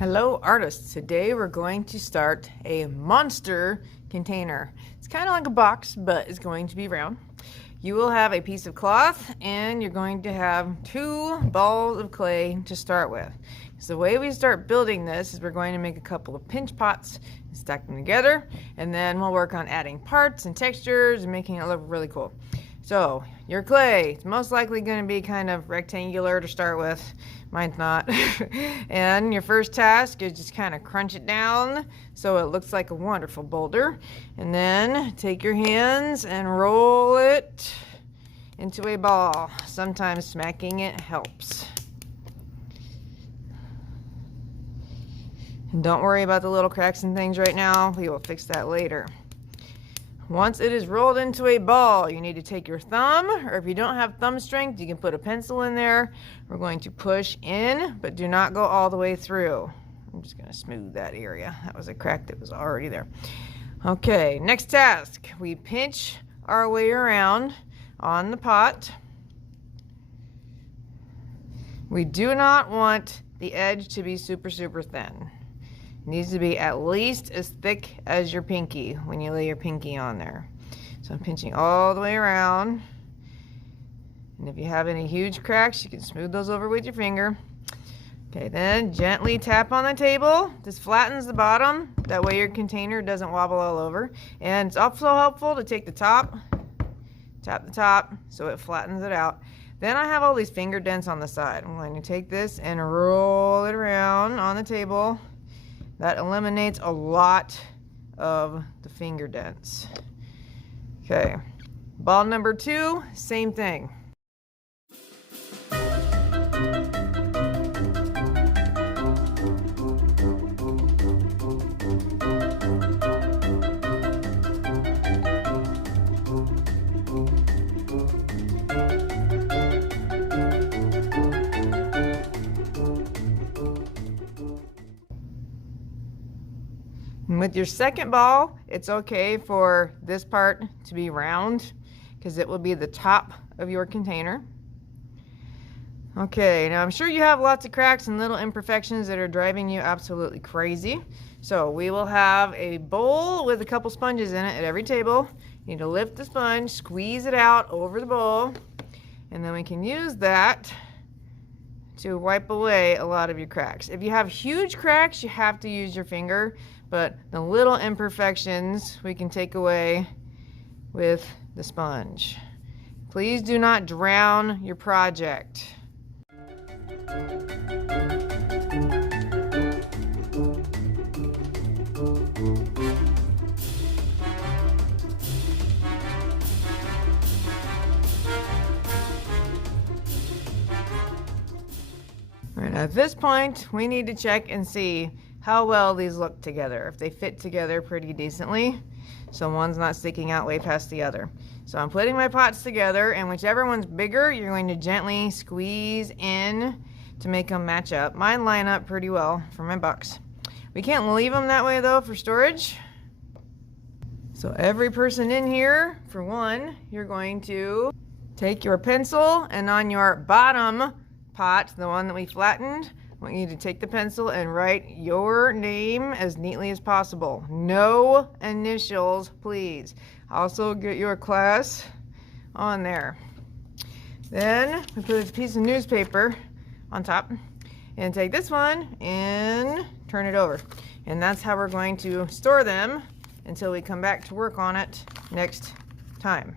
Hello artists, today we're going to start a monster container. It's kind of like a box, but it's going to be round. You will have a piece of cloth and you're going to have 2 balls of clay to start with. So the way we start building this is we're going to make a couple of pinch pots and stack them together, and then we'll work on adding parts and textures and making it look really cool. So your clay is most likely going to be kind of rectangular to start with. Mine's not. And your first task is just kind of crunch it down so it looks like a wonderful boulder. And then take your hands and roll it into a ball. Sometimes smacking it helps. And don't worry about the little cracks and things right now. We will fix that later. Once it is rolled into a ball, you need to take your thumb, or if you don't have thumb strength, you can put a pencil in there. We're going to push in, but do not go all the way through. I'm just going to smooth that area. That was a crack that was already there. Okay, next task. We pinch our way around on the pot. We do not want the edge to be super thin. It needs to be at least as thick as your pinky when you lay your pinky on there. So I'm pinching all the way around. And if you have any huge cracks, you can smooth those over with your finger. Okay, then gently tap on the table. This flattens the bottom. That way your container doesn't wobble all over. And it's also helpful to take the top, tap the top so it flattens it out. Then I have all these finger dents on the side. I'm going to take this and roll it around on the table. That eliminates a lot of the finger dents. Okay, ball number 2, same thing. And with your second ball, it's okay for this part to be round because it will be the top of your container. Okay, now I'm sure you have lots of cracks and little imperfections that are driving you absolutely crazy. So we will have a bowl with a couple sponges in it at every table. You need to lift the sponge, squeeze it out over the bowl, and then we can use that to wipe away a lot of your cracks. If you have huge cracks, you have to use your finger. But the little imperfections we can take away with the sponge. Please do not drown your project. All right, at this point, we need to check and see how well these look together, if they fit together pretty decently, so one's not sticking out way past the other. So I'm putting my pots together, and whichever one's bigger, you're going to gently squeeze in to make them match up. Mine line up pretty well for my box. We can't leave them that way though for storage. So every person in here, for one, you're going to take your pencil, and on your bottom pot, the one that we flattened, I want you to take the pencil and write your name as neatly as possible. No initials, please. Also get your class on there. Then we put a piece of newspaper on top and take this one and turn it over. And that's how we're going to store them until we come back to work on it next time.